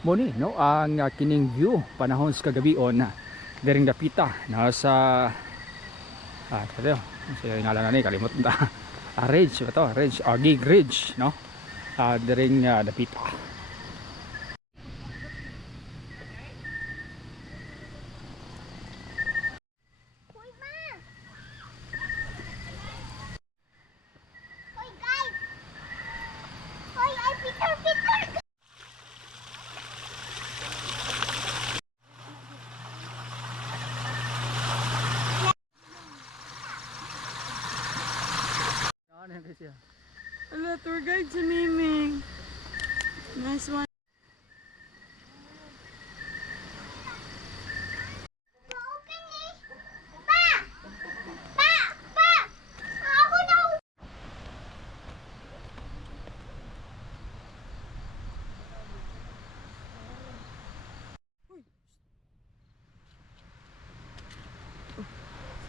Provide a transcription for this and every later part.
mo ni no ang kining view panahon sa kagabion na diring dapita nasa tayo siya ngalan na ni kalimot ta ridge ba to ridge Gig Ridge no diring dapita. Hello, tour guide si Miming. Nice one.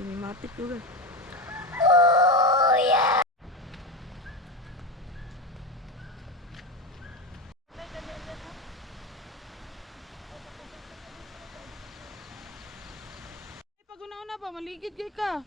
Cinematic juga. Pag-una-una pa, maligid kay ka.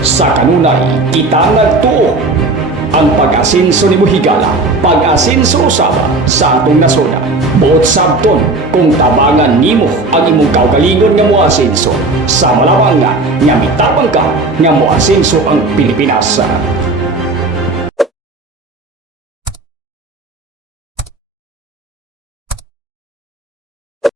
Sa kanunay, kita nagtuo ang pag-asinso ni Mohigala, pag-asinso usaba sa atong nasona. Buot sabton kung tabangan nimo ang imong kaugalingon nga moasinso sa malawang nga mitabang ka nga moasinso ang Pilipinas.